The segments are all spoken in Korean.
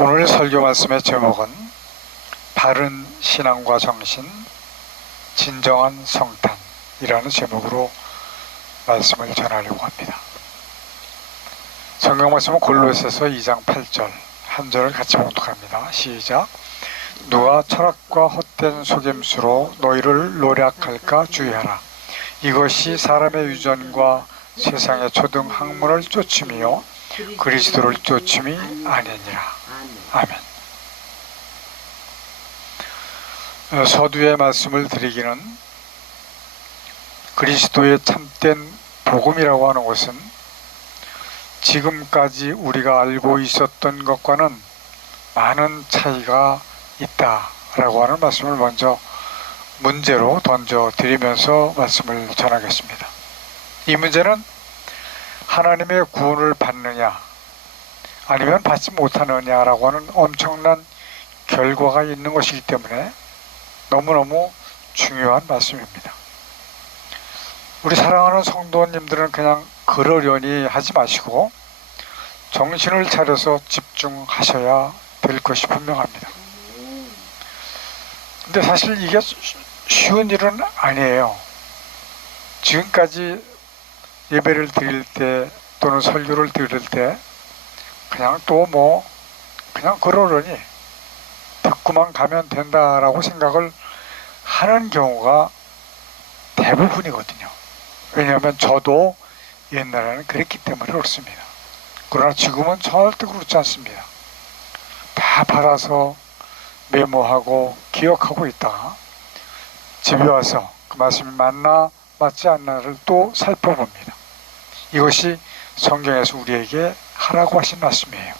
오늘 설교 말씀의 제목은 바른 신앙과 정신, 진정한 성탄이라는 제목으로 말씀을 전하려고 합니다. 성경 말씀은 골로새서 2장 8절 한 절을 같이 봉독합니다. 시작. 누가 철학과 헛된 속임수로 너희를 노략할까 주의하라. 이것이 사람의 유전과 세상의 초등 학문을 쫓음이요 그리스도를 쫓음이 아니니라. 아멘. 서두에 말씀을 드리기는 그리스도의 참된 복음이라고 하는 것은 지금까지 우리가 알고 있었던 것과는 많은 차이가 있다라고 하는 말씀을 먼저 문제로 던져드리면서 말씀을 전하겠습니다. 이 문제는 하나님의 구원을 받느냐 아니면 받지 못하느냐라고 하는 엄청난 결과가 있는 것이기 때문에 너무너무 중요한 말씀입니다. 우리 사랑하는 성도님들은 그냥 그러려니 하지 마시고 정신을 차려서 집중하셔야 될 것이 분명합니다. 근데 사실 이게 쉬운 일은 아니에요. 지금까지 예배를 드릴 때 또는 설교를 드릴 때 그냥 그냥 그러려니 듣고만 가면 된다라고 생각을 하는 경우가 대부분이거든요. 왜냐하면 저도 옛날에는 그랬기 때문에 그렇습니다. 그러나 지금은 절대 그렇지 않습니다. 다 받아서 메모하고 기억하고 있다가 집에 와서 그 말씀이 맞나 맞지 않나를 또 살펴봅니다. 이것이 성경에서 우리에게 하라고 하신 말씀이에요.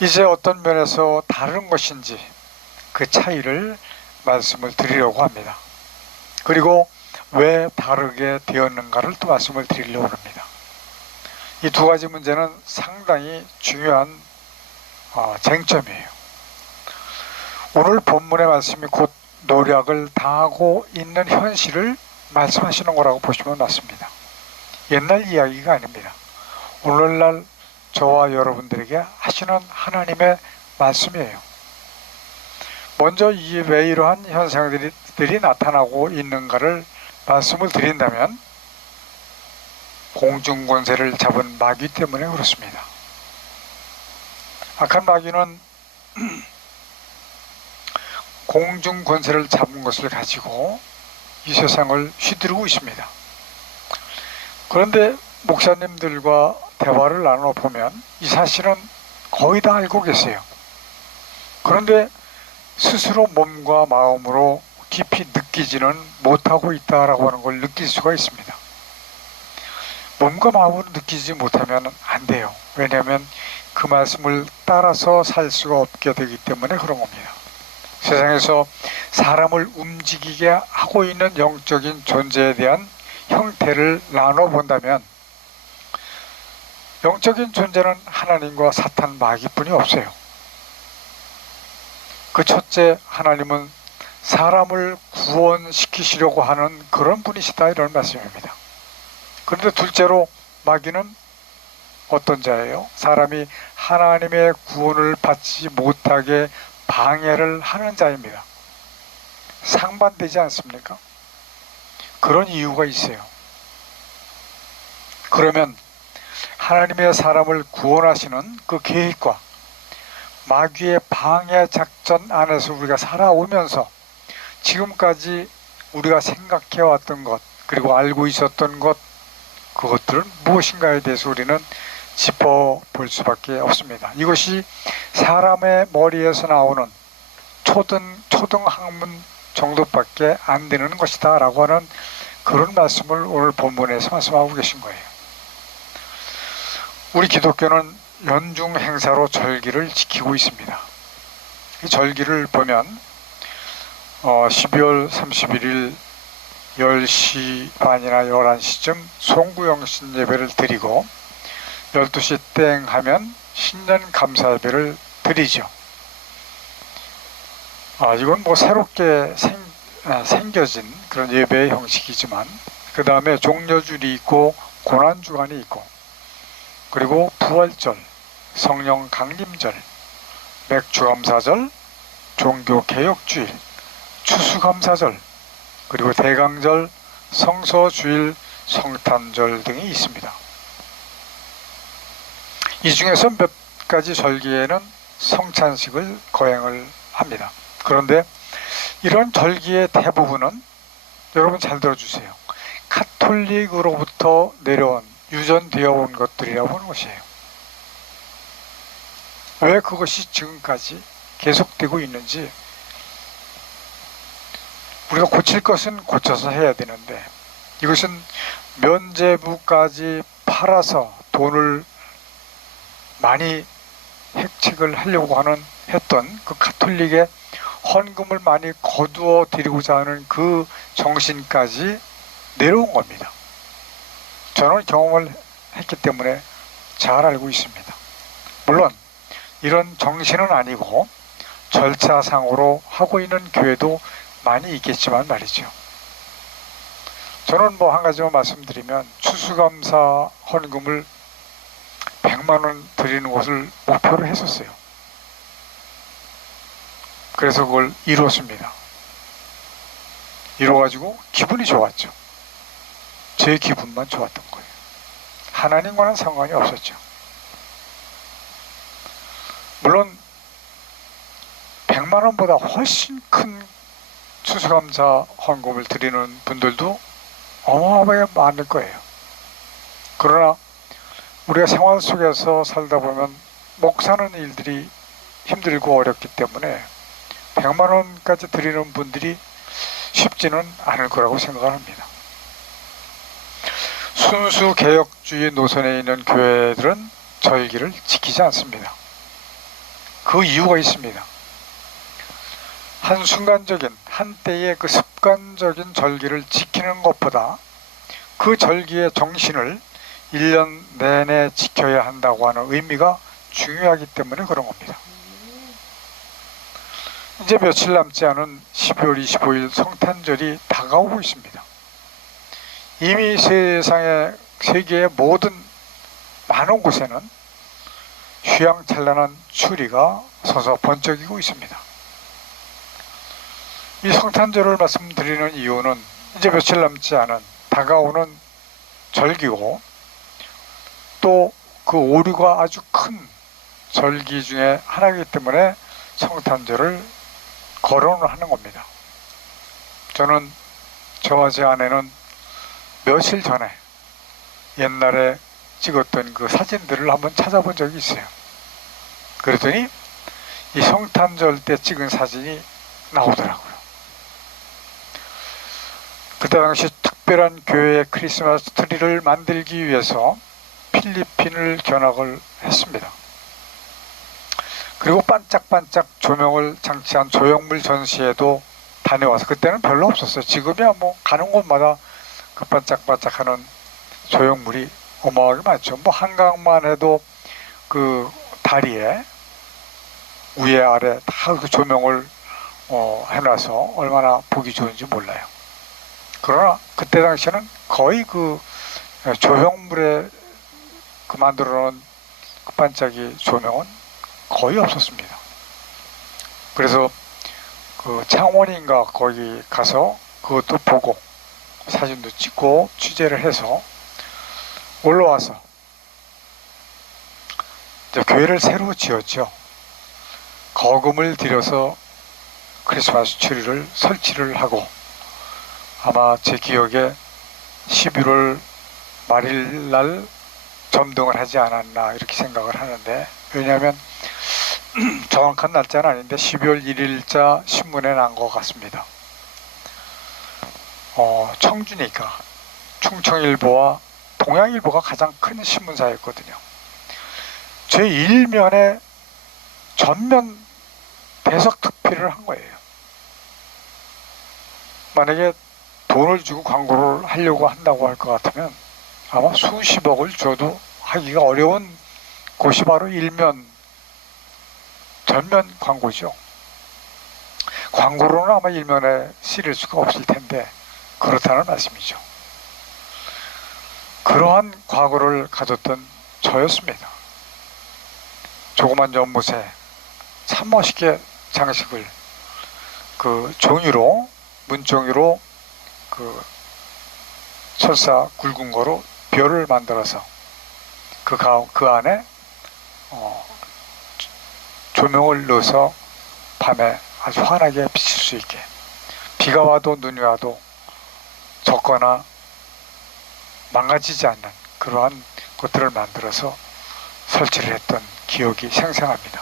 이제 어떤 면에서 다른 것인지 그 차이를 말씀을 드리려고 합니다. 그리고 왜 다르게 되었는가를 또 말씀을 드리려고 합니다. 이 두 가지 문제는 상당히 중요한 쟁점이에요. 오늘 본문의 말씀이 곧 노력을 다하고 있는 현실을 말씀하시는 거라고 보시면 맞습니다. 옛날 이야기가 아닙니다. 오늘날 저와 여러분들에게 하시는 하나님의 말씀이에요. 먼저 왜 이러한 현상들이 나타나고 있는가를 말씀을 드린다면 공중권세를 잡은 마귀 때문에 그렇습니다. 악한 마귀는 공중권세를 잡은 것을 가지고 이 세상을 휘두르고 있습니다. 그런데 목사님들과 대화를 나눠보면 이 사실은 거의 다 알고 계세요. 그런데 스스로 몸과 마음으로 깊이 느끼지는 못하고 있다라고 하는 걸 느낄 수가 있습니다. 몸과 마음으로 느끼지 못하면 안 돼요. 왜냐하면 그 말씀을 따라서 살 수가 없게 되기 때문에 그런 겁니다. 세상에서 사람을 움직이게 하고 있는 영적인 존재에 대한 형태를 나눠본다면 영적인 존재는 하나님과 사탄 마귀뿐이 없어요. 그 첫째 하나님은 사람을 구원시키시려고 하는 그런 분이시다 이런 말씀입니다. 그런데 둘째로 마귀는 어떤 자예요? 사람이 하나님의 구원을 받지 못하게 방해를 하는 자입니다. 상반되지 않습니까? 그런 이유가 있어요. 그러면 하나님의 사람을 구원하시는 그 계획과 마귀의 방해 작전 안에서 우리가 살아오면서 지금까지 우리가 생각해왔던 것 그리고 알고 있었던 것 그것들은 무엇인가에 대해서 우리는 짚어볼 수밖에 없습니다. 이것이 사람의 머리에서 나오는 초등학문 정도밖에 안 되는 것이다 라고 하는 그런 말씀을 오늘 본문에서 말씀하고 계신 거예요. 우리 기독교는 연중 행사로 절기를 지키고 있습니다. 이 절기를 보면 12월 31일 10시 반이나 11시쯤 송구영신 예배를 드리고 12시 땡 하면 신년 감사 예배를 드리죠. 이건 새롭게 생겨진 그런 예배의 형식이지만 그 다음에 종려줄이 있고 고난주간이 있고 그리고 부활절 성령 강림절, 맥주감사절, 종교개혁주일, 추수감사절, 그리고 대강절, 성서주일, 성탄절 등이 있습니다. 이 중에서 몇 가지 절기에는 성찬식을 거행을 합니다. 그런데 이런 절기의 대부분은 여러분 잘 들어주세요. 가톨릭으로부터 내려온 유전되어 온 것들이라고 보는 것이에요. 왜 그것이 지금까지 계속되고 있는지 우리가 고칠 것은 고쳐서 해야 되는데, 이것은 면죄부까지 팔아서 돈을 많이 획책을 하려고 했던 그 가톨릭의 헌금을 많이 거두어 드리고자 하는 그 정신까지 내려온 겁니다. 저는 경험을 했기 때문에 잘 알고 있습니다. 물론 이런 정신은 아니고 절차상으로 하고 있는 교회도 많이 있겠지만 말이죠. 저는 한 가지만 말씀드리면, 추수감사 헌금을 100만 원 드리는 것을 목표로 했었어요. 그래서 그걸 이뤘습니다. 이뤄가지고 기분이 좋았죠. 제 기분만 좋았던 거예요. 하나님과는 상관이 없었죠. 물론 100만 원보다 훨씬 큰 추수감사 헌금을 드리는 분들도 어마어마하게 많을 거예요. 그러나 우리가 생활 속에서 살다 보면 먹고 사는 일들이 힘들고 어렵기 때문에 100만 원까지 드리는 분들이 쉽지는 않을 거라고 생각합니다. 순수 개혁주의 노선에 있는 교회들은 절기를 지키지 않습니다. 그 이유가 있습니다. 한순간적인 한때의 그 습관적인 절기를 지키는 것보다 그 절기의 정신을 1년 내내 지켜야 한다고 하는 의미가 중요하기 때문에 그런 겁니다. 이제 며칠 남지 않은 12월 25일 성탄절이 다가오고 있습니다. 이미 세계의 모든 많은 곳에는 휘황찬란한 추리가 서서 번쩍이고 있습니다. 이 성탄절을 말씀드리는 이유는 이제 며칠 남지 않은 다가오는 절기고, 또 그 오류가 아주 큰 절기 중에 하나이기 때문에 성탄절을 거론을 하는 겁니다. 저는 저와 제 아내는 며칠 전에 옛날에 찍었던 그 사진들을 한번 찾아본 적이 있어요. 그랬더니 이 성탄절 때 찍은 사진이 나오더라고요. 그때 당시 특별한 교회의 크리스마스 트리를 만들기 위해서 필리핀을 견학을 했습니다. 그리고 반짝반짝 조명을 장치한 조형물 전시회도 다녀와서, 그때는 별로 없었어요. 지금이야 가는 곳마다 그 반짝반짝하는 조형물이 어마어마하게 많죠. 한강만 해도 그 다리에 위에 아래 다 그 조명을 해놔서 얼마나 보기 좋은지 몰라요. 그러나 그때 당시에는 거의 그 조형물에 그 만들어 놓은 그 반짝이 조명은 거의 없었습니다. 그래서 그 창원인가 거기 가서 그것도 보고 사진도 찍고 취재를 해서 올라와서 이제 교회를 새로 지었죠. 거금을 들여서 크리스마스 트리를 설치를 하고, 아마 제 기억에 11월 말일 날 점등을 하지 않았나 이렇게 생각을 하는데, 왜냐하면 정확한 날짜는 아닌데 12월 1일자 신문에 난 것 같습니다. 청주니까 충청일보와 동양일보가 가장 큰 신문사였거든요. 제 일면에 전면 대석 특필을 한 거예요. 만약에 돈을 주고 광고를 하려고 한다고 할 것 같으면 아마 수십억을 줘도 하기가 어려운 곳이 바로 일면 전면 광고죠. 광고로는 아마 일면에 실을 수가 없을 텐데 그렇다는 말씀이죠. 그러한 과거를 가졌던 저였습니다. 조그만 연못에 참 멋있게 장식을 그 종이로, 문종이로 그 철사 굵은 거로 별을 만들어서 그 안에 조명을 넣어서 밤에 아주 환하게 비칠 수 있게, 비가 와도 눈이 와도 젖거나 망가지지 않는 그러한 것들을 만들어서 설치를 했던 기억이 생생합니다.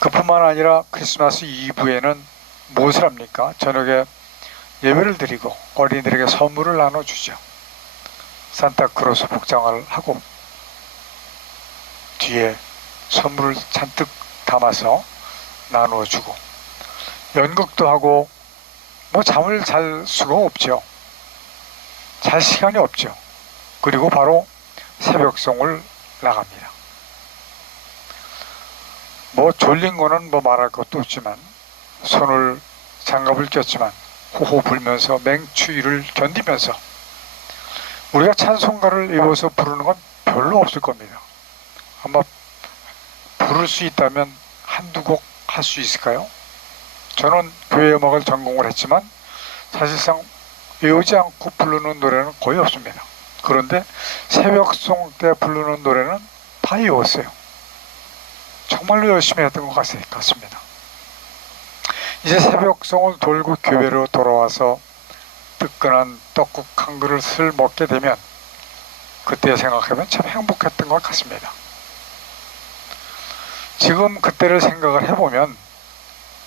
그뿐만 아니라 크리스마스 이브에는 무엇을 합니까? 저녁에 예배를 드리고 어린이들에게 선물을 나눠주죠. 산타크로스 복장을 하고 뒤에 선물을 잔뜩 담아서 나눠주고, 연극도 하고, 뭐 잠을 잘 수가 없죠. 잘 시간이 없죠. 그리고 바로 새벽송을 나갑니다. 뭐 졸린 거는 뭐 말할 것도 없지만, 손을 장갑을 꼈지만 호호 불면서 맹추위를 견디면서 우리가 찬송가를 입어서 부르는 건 별로 없을 겁니다. 아마 부를 수 있다면 한두 곡 할 수 있을까요? 저는 교회 음악을 전공을 했지만 사실상 외우지 않고 부르는 노래는 거의 없습니다. 그런데 새벽송 때 부르는 노래는 다 외웠어요. 정말로 열심히 했던 것 같습니다. 이제 새벽송을 돌고 교회로 돌아와서 뜨끈한 떡국 한 그릇을 먹게 되면 그때 생각하면 참 행복했던 것 같습니다. 지금 그때를 생각을 해보면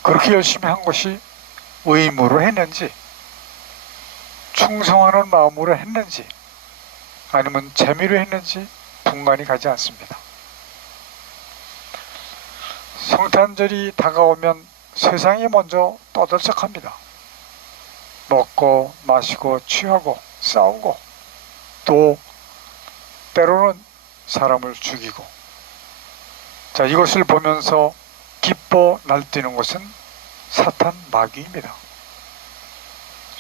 그렇게 열심히 한 것이 의무로 했는지, 충성하는 마음으로 했는지, 아니면 재미로 했는지 분간이 가지 않습니다. 성탄절이 다가오면 세상이 먼저 떠들썩합니다. 먹고 마시고 취하고 싸우고, 또 때로는 사람을 죽이고, 자, 이것을 보면서 기뻐 날뛰는 것은 사탄 마귀입니다.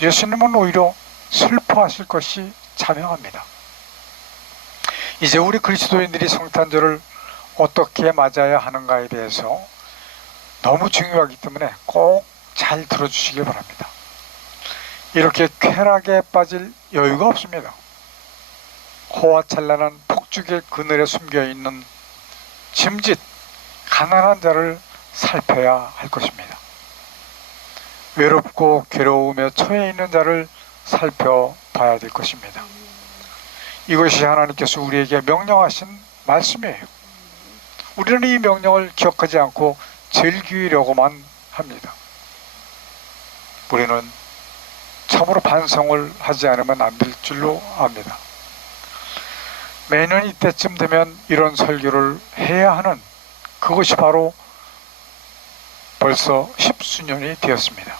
예수님은 오히려 슬퍼하실 것이 자명합니다. 이제 우리 그리스도인들이 성탄절을 어떻게 맞아야 하는가에 대해서 너무 중요하기 때문에 꼭 잘 들어주시기 바랍니다. 이렇게 쾌락에 빠질 여유가 없습니다. 호화찬란한 폭죽의 그늘에 숨겨있는 짐짓, 가난한 자를 살펴야 할 것입니다. 외롭고 괴로움에 처해 있는 자를 살펴봐야 될 것입니다. 이것이 하나님께서 우리에게 명령하신 말씀이에요. 우리는 이 명령을 기억하지 않고 즐기려고만 합니다. 우리는 참으로 반성을 하지 않으면 안 될 줄로 압니다. 매년 이때쯤 되면 이런 설교를 해야 하는 그것이 바로 벌써 십수년이 되었습니다.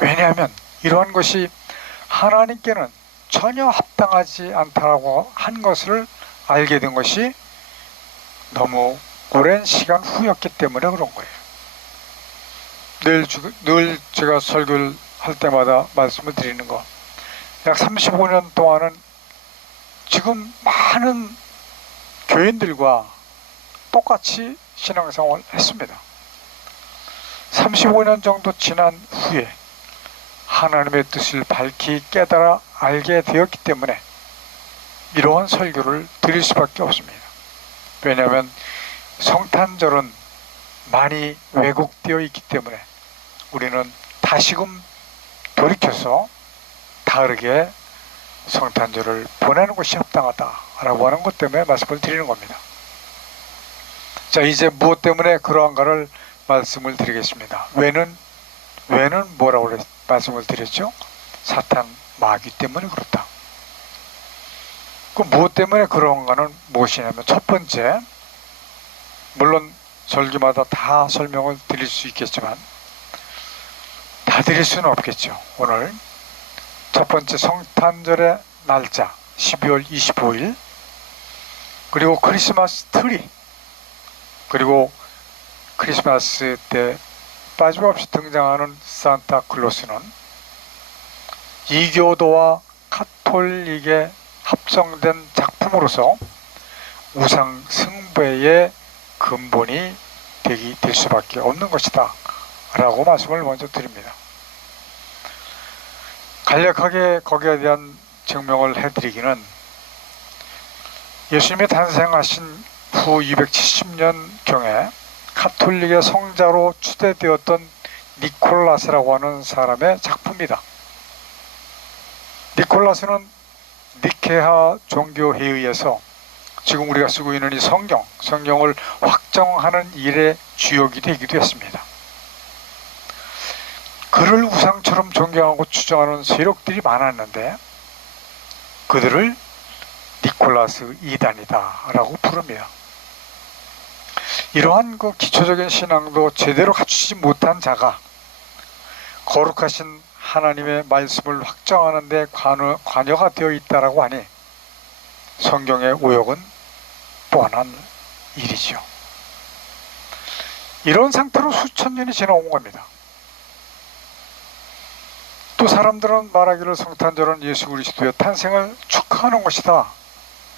왜냐하면 이러한 것이 하나님께는 전혀 합당하지 않다고 한 것을 알게 된 것이 너무 오랜 시간 후였기 때문에 그런 거예요. 늘 제가 설교를 할 때마다 말씀을 드리는 거, 약 35년 동안은 지금 많은 교인들과 똑같이 신앙생활을 했습니다. 35년 정도 지난 후에 하나님의 뜻을 밝히 깨달아 알게 되었기 때문에 이러한 설교를 드릴 수밖에 없습니다. 왜냐하면 성탄절은 많이 왜곡되어 있기 때문에 우리는 다시금 돌이켜서 다르게 성탄절을 보내는 것이 합당하다라고 하는 것 때문에 말씀을 드리는 겁니다. 자, 이제 무엇 때문에 그러한가를 말씀을 드리겠습니다. 왜는 뭐라고 말씀을 드렸죠? 사탄 마귀 때문에 그렇다. 그 무엇 때문에 그런가는 무엇이냐면, 첫 번째, 물론 절기마다 다 설명을 드릴 수 있겠지만 다 드릴 수는 없겠죠. 오늘 첫 번째, 성탄절의 날짜 12월 25일, 그리고 크리스마스 트리, 그리고 크리스마스 때 빠짐없이 등장하는 산타클로스는 이교도와 카톨릭의 합성된 작품으로서 우상 숭배의 근본이 될 수밖에 없는 것이다 라고 말씀을 먼저 드립니다. 간략하게 거기에 대한 증명을 해드리기는, 예수님이 탄생하신 후 270년경에 가톨릭의 성자로 추대되었던 니콜라스라고 하는 사람의 작품이다. 니콜라스는 니케아 종교회의에 의해서 지금 우리가 쓰고 있는 이 성경을 확정하는 일의 주역이 되기도 했습니다. 그를 우상처럼 존경하고 추정하는 세력들이 많았는데 그들을 니콜라스 이단이다 라고 부릅니다. 이러한 그 기초적인 신앙도 제대로 갖추지 못한 자가 거룩하신 하나님의 말씀을 확정하는 데 관여가 되어 있다라고 하니 성경의 오역은 뻔한 일이죠. 이런 상태로 수천 년이 지나온 겁니다. 또 사람들은 말하기를 성탄절은 예수 그리스도의 탄생을 축하하는 것이다.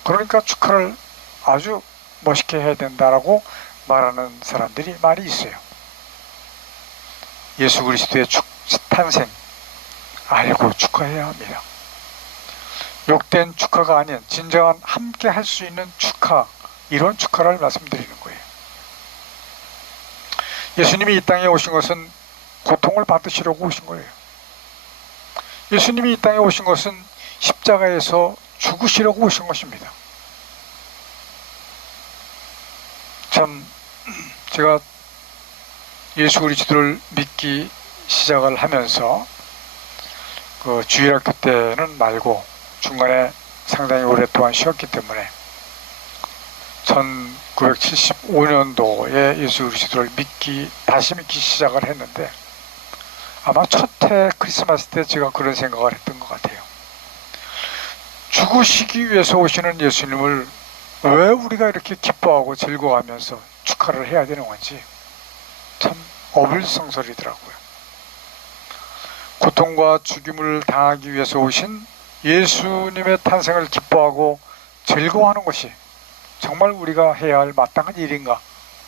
그러니까 축하를 아주 멋있게 해야 된다라고 말하는 사람들이 많이 있어요. 예수 그리스도의 탄생 알고 축하해야 합니다. 욕된 축하가 아닌 진정한 함께 할 수 있는 축하, 이런 축하를 말씀드리는 거예요. 예수님이 이 땅에 오신 것은 고통을 받으시려고 오신 거예요. 예수님이 이 땅에 오신 것은 십자가에서 죽으시려고 오신 것입니다. 참, 제가 예수 그리스도를 믿기 시작을 하면서 그 주일학교 때는 말고 중간에 상당히 오랫동안 쉬었기 때문에 1975년도에 예수 그리스도를 다시 믿기 시작을 했는데, 아마 첫 해 크리스마스 때 제가 그런 생각을 했던 것 같아요. 죽으시기 위해서 오시는 예수님을 왜 우리가 이렇게 기뻐하고 즐거워하면서 축하를 해야 되는 건지 참 어불성설이더라고요. 고통과 죽임을 당하기 위해서 오신 예수님의 탄생을 기뻐하고 즐거워하는 것이 정말 우리가 해야 할 마땅한 일인가,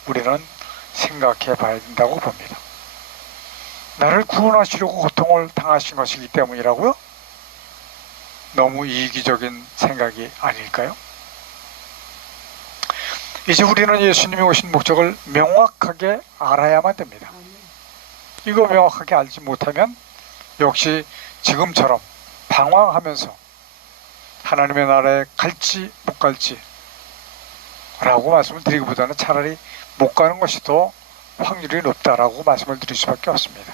우리는 생각해 봐야 된다고 봅니다. 나를 구원하시려고 고통을 당하신 것이기 때문이라고요? 너무 이기적인 생각이 아닐까요? 이제 우리는 예수님이 오신 목적을 명확하게 알아야만 됩니다. 이거 명확하게 알지 못하면 역시 지금처럼 방황하면서 하나님의 나라에 갈지 못 갈지 라고 말씀을 드리기보다는 차라리 못 가는 것이 더 확률이 높다라고 말씀을 드릴 수밖에 없습니다.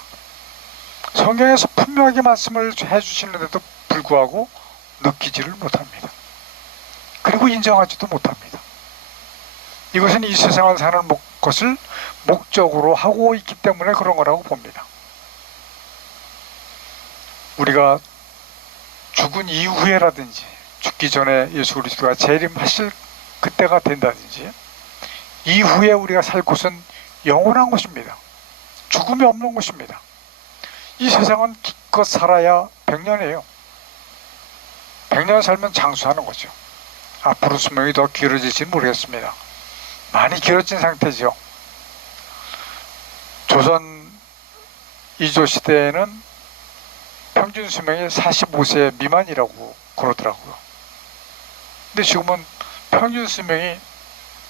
성경에서 분명하게 말씀을 해주시는데도 불구하고 느끼지를 못합니다. 그리고 인정하지도 못합니다. 이것은 이 세상을 사는 것을 목적으로 하고 있기 때문에 그런 거라고 봅니다. 우리가 죽은 이후에라든지 죽기 전에 예수 그리스도가 재림하실 그때가 된다든지 이후에 우리가 살 곳은 영원한 곳입니다. 죽음이 없는 곳입니다. 이 세상은 기껏 살아야 100년이에요. 100년 살면 장수하는 거죠. 앞으로 수명이 더 길어질지 모르겠습니다. 많이 길어진 상태죠. 조선 이조 시대에는 평균 수명이 45세 미만이라고 그러더라고요. 근데 지금은 평균 수명이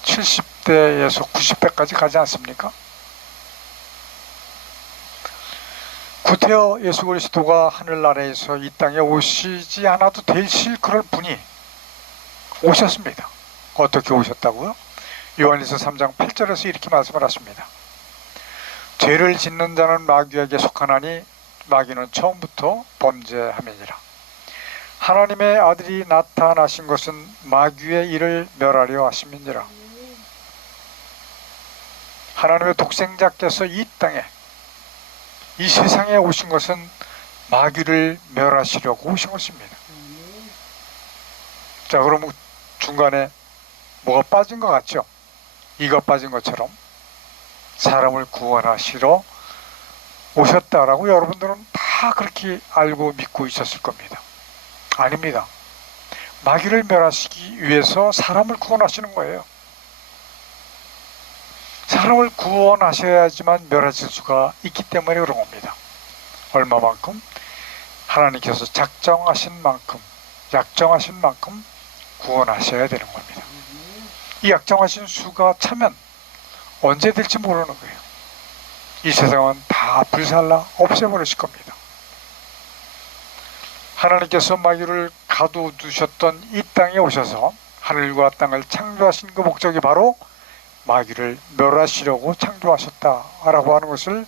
70대에서 90대까지 가지 않습니까? 구태여 예수 그리스도가 하늘나라에서 이 땅에 오시지 않아도 되실 그런 분이 오셨습니다. 어떻게 오셨다고요? 요한일서 3장 8절에서 이렇게 말씀을 하십니다. 죄를 짓는 자는 마귀에게 속하나니 마귀는 처음부터 범죄함이니라. 하나님의 아들이 나타나신 것은 마귀의 일을 멸하려 하심이니라. 하나님의 독생자께서 이 땅에, 이 세상에 오신 것은 마귀를 멸하시려고 오신 것입니다. 자, 그럼 중간에 뭐가 빠진 것 같죠? 이가 빠진 것처럼 사람을 구원하시러 오셨다라고 여러분들은 다 그렇게 알고 믿고 있었을 겁니다. 아닙니다. 마귀를 멸하시기 위해서 사람을 구원하시는 거예요. 사람을 구원하셔야지만 멸하실 수가 있기 때문에 그런 겁니다. 얼마만큼? 하나님께서 작정하신 만큼, 약정하신 만큼 구원하셔야 되는 겁니다. 이 약정하신 수가 차면 언제 될지 모르는 거예요. 이 세상은 다 불살라 없애버리실 겁니다. 하나님께서 마귀를 가두두셨던 이 땅에 오셔서 하늘과 땅을 창조하신 그 목적이 바로 마귀를 멸하시려고 창조하셨다라고 하는 것을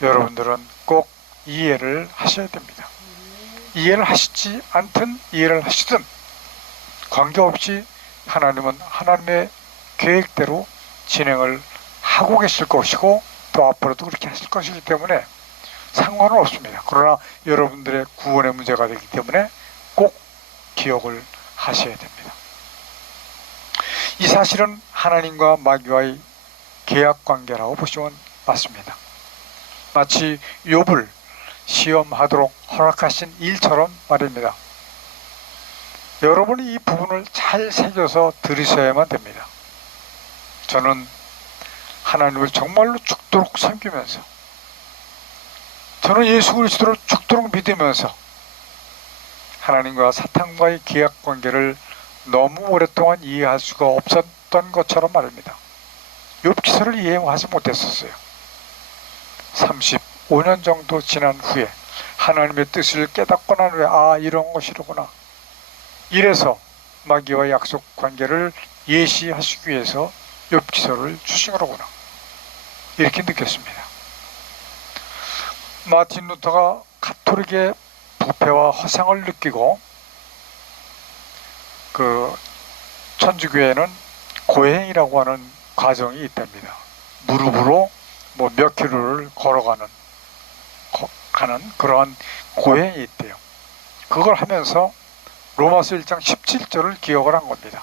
여러분들은 꼭 이해를 하셔야 됩니다. 이해를 하시지 않든 이해를 하시든 관계없이 하나님은 하나님의 계획대로 진행을 하고 계실 것이고 또 앞으로도 그렇게 하실 것이기 때문에 상관은 없습니다. 그러나 여러분들의 구원의 문제가 되기 때문에 꼭 기억을 하셔야 됩니다. 이 사실은 하나님과 마귀와의 계약관계라고 보시면 맞습니다. 마치 욥을 시험하도록 허락하신 일처럼 말입니다. 여러분이 이 부분을 잘 새겨서 들으셔야만 됩니다. 저는 하나님을 정말로 죽도록 섬기면서, 저는 예수 그리스도를 죽도록 믿으면서 하나님과 사탄과의 계약관계를 너무 오랫동안 이해할 수가 없었던 것처럼 말입니다. 욥기서를 이해하지 못했었어요. 35년 정도 지난 후에 하나님의 뜻을 깨닫고 난 후에 이런 것이로구나, 이래서 마귀와 약속 관계를 예시하시기 위해서 욥기서를 주신 거로구나, 이렇게 느꼈습니다. 마틴 루터가 가톨릭의 부패와 허상을 느끼고 그 천주교에는 고행이라고 하는 과정이 있답니다. 무릎으로 몇 킬로를 걸어가는 그러한 고행이 있대요. 그걸 하면서 로마서 1장 17절을 기억을 한 겁니다.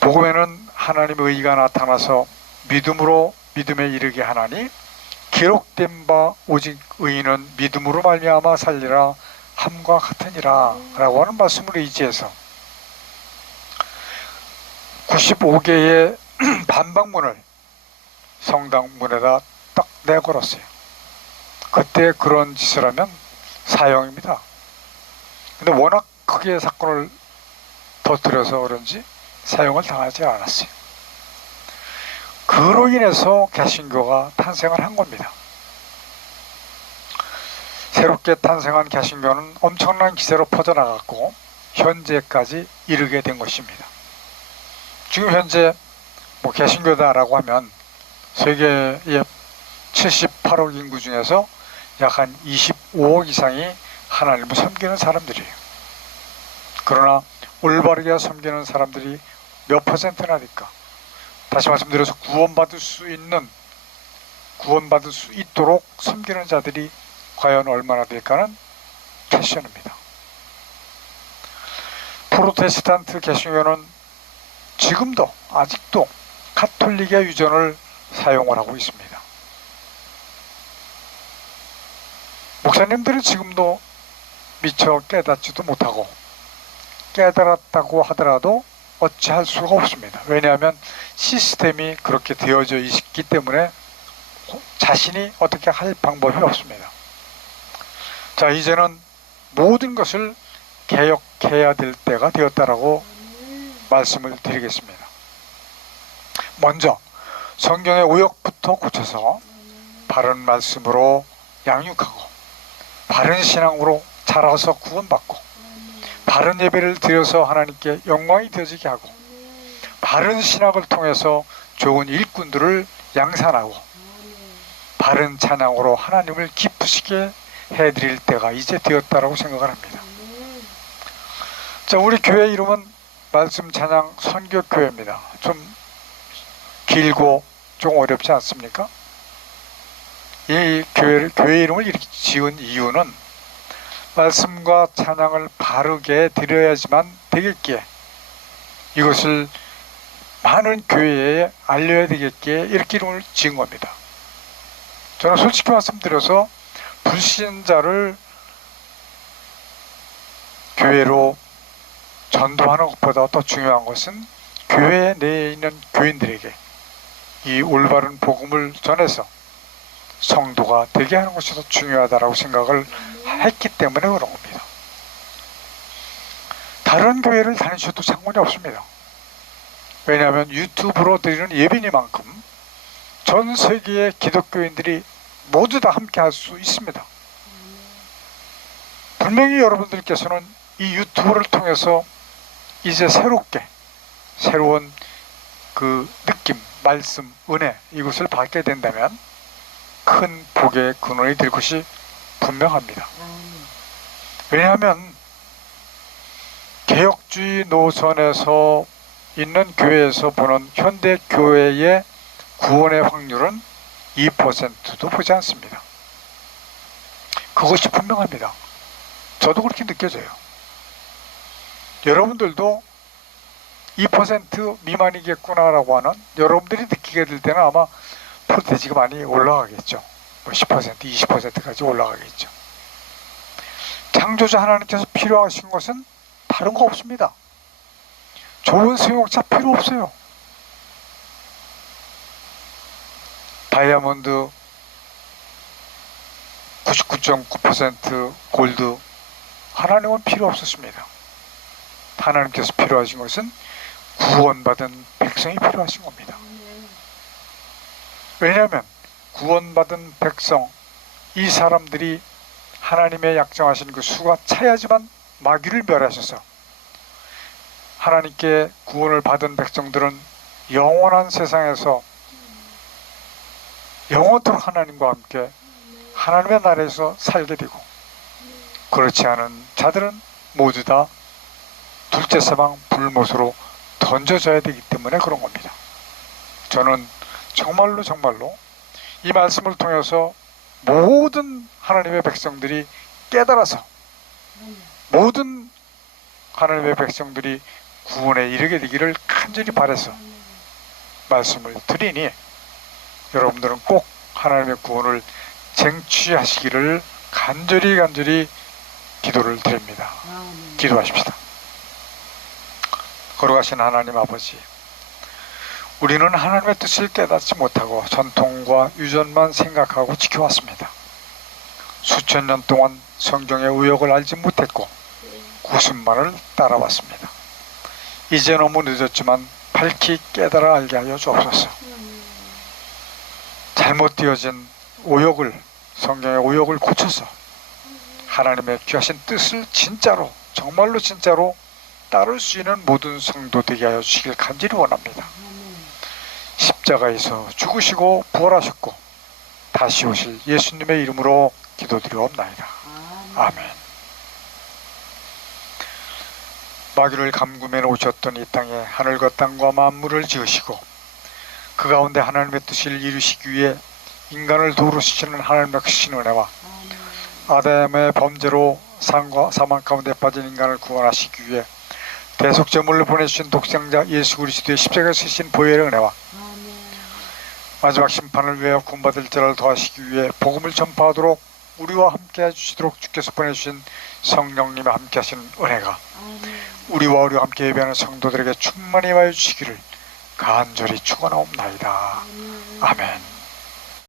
복음에는 하나님의 의가 나타나서 믿음으로 믿음에 이르게 하나니 기록된 바 오직 의인은 믿음으로 말미암아 살리라 함과 같으니라 라고 하는 말씀을 의지해서 95개의 반박문을 성당 문에다 딱 내걸었어요. 그때 그런 짓을 하면 사형입니다. 근데 워낙 크게 사건을 터뜨려서 그런지 사형을 당하지 않았어요. 그로 인해서 개신교가 탄생을 한 겁니다. 새롭게 탄생한 개신교는 엄청난 기세로 퍼져나갔고 현재까지 이르게 된 것입니다. 지금 현재 개신교다라고 하면 세계의 78억 인구 중에서 약 한 25억 이상이 하나님을 섬기는 사람들이에요. 그러나 올바르게 섬기는 사람들이 몇 퍼센트나 될까? 다시 말씀드려서 구원받을 수 있도록 섬기는 자들이 과연 얼마나 될까는 퀘션입니다. 프로테스탄트 개신교는 지금도 아직도 가톨릭의 유전을 사용을 하고 있습니다. 목사님들은 지금도 미처 깨닫지도 못하고 깨달았다고 하더라도 어찌할 수가 없습니다. 왜냐하면 시스템이 그렇게 되어져 있기 때문에 자신이 어떻게 할 방법이 없습니다. 자, 이제는 모든 것을 개혁해야 될 때가 되었다라고 말씀을 드리겠습니다. 먼저 성경의 오역부터 고쳐서 바른 말씀으로 양육하고 바른 신앙으로 자라서 구원받고 바른 예배를 드려서 하나님께 영광이 되어지게 하고 바른 신학을 통해서 좋은 일꾼들을 양산하고 바른 찬양으로 하나님을 기쁘시게 해드릴 때가 이제 되었다라고 생각을 합니다. 자, 우리 교회 이름은 말씀 찬양 선교교회입니다. 좀 길고 좀 어렵지 않습니까? 이 교회 이름을 이렇게 지은 이유는 말씀과 찬양을 바르게 드려야지만 되겠기에, 이것을 많은 교회에 알려야 되겠기에 이렇게 이름을 지은 겁니다. 저는 솔직히 말씀드려서 불신자를 교회로 전도하는 것보다 더 중요한 것은 교회 내에 있는 교인들에게 이 올바른 복음을 전해서 성도가 되게 하는 것이 더 중요하다고 생각을 했기 때문에 그런 겁니다. 다른 교회를 다니셔도 상관이 없습니다. 왜냐하면 유튜브로 드리는 예배니만큼 전 세계의 기독교인들이 모두 다 함께 할 수 있습니다. 분명히 여러분들께서는 이 유튜브를 통해서 이제 새로운 그 느낌, 말씀, 은혜 이것을 받게 된다면 큰 복의 근원이 될 것이 분명합니다. 왜냐하면 개혁주의 노선에서 있는 교회에서 보는 현대 교회의 구원의 확률은 2%도 보지 않습니다. 그것이 분명합니다. 저도 그렇게 느껴져요. 여러분들도 2% 미만이겠구나라고 하는 여러분들이 느끼게 될 때는 아마 퍼센티지가 많이 올라가겠죠. 뭐 10%, 20%까지 올라가겠죠. 창조자 하나님께서 필요하신 것은 다른 거 없습니다. 좋은 수용차 필요 없어요. 다이아몬드 99.9% 골드 하나님은 필요 없었습니다. 하나님께서 필요하신 것은 구원받은 백성이 필요하신 겁니다. 왜냐하면 구원받은 백성, 이 사람들이 하나님의 약정하신 그 수가 차야지만 마귀를 멸하셔서 하나님께 구원을 받은 백성들은 영원한 세상에서 영원토록 하나님과 함께 하나님의 나라에서 살게 되고, 그렇지 않은 자들은 모두 다 둘째 사방 불못으로 던져져야 되기 때문에 그런 겁니다. 저는 정말로 이 말씀을 통해서 모든 하나님의 백성들이 깨달아서 모든 하나님의 백성들이 구원에 이르게 되기를 간절히 바라서 말씀을 드리니 여러분들은 꼭 하나님의 구원을 쟁취하시기를 간절히 기도를 드립니다. 기도하십시다. 걸어가신 하나님 아버지, 우리는 하나님의 뜻을 깨닫지 못하고 전통과 유전만 생각하고 지켜왔습니다. 수천 년 동안 성경의 의욕을 알지 못했고 구습만을 따라왔습니다. 이제 너무 늦었지만 밝히 깨달아 알게 하여 주옵소서. 잘못되어진 오역을, 성경의 오역을 고쳐서 하나님의 귀하신 뜻을 진짜로, 정말로 진짜로 따를 수 있는 모든 성도 되게 하여 주시길 간절히 원합니다. 십자가에서 죽으시고 부활하셨고 다시 오실 예수님의 이름으로 기도드리옵나이다. 아멘. 마귀를 감금해 놓으셨던 이 땅에 하늘과 땅과 만물을 지으시고 그 가운데 하나님의 뜻을 이루시기 위해 인간을 도우러 쓰시는 하나님의 크신 은혜와 아담의 범죄로 사망 가운데 빠진 인간을 구원하시기 위해 대속제물로 보내주신 독생자 예수 그리스도의 십자가에 쓰신 보혈의 은혜와 마지막 심판을 위하여 구원받을 자를 도하시기 위해 복음을 전파하도록 우리와 함께 해주시도록 주께서 보내주신 성령님과 함께 하시는 은혜가 우리와 함께 예배하는 성도들에게 충만히 임하여 주시기를 간절히 축원하옵나이다. 아멘.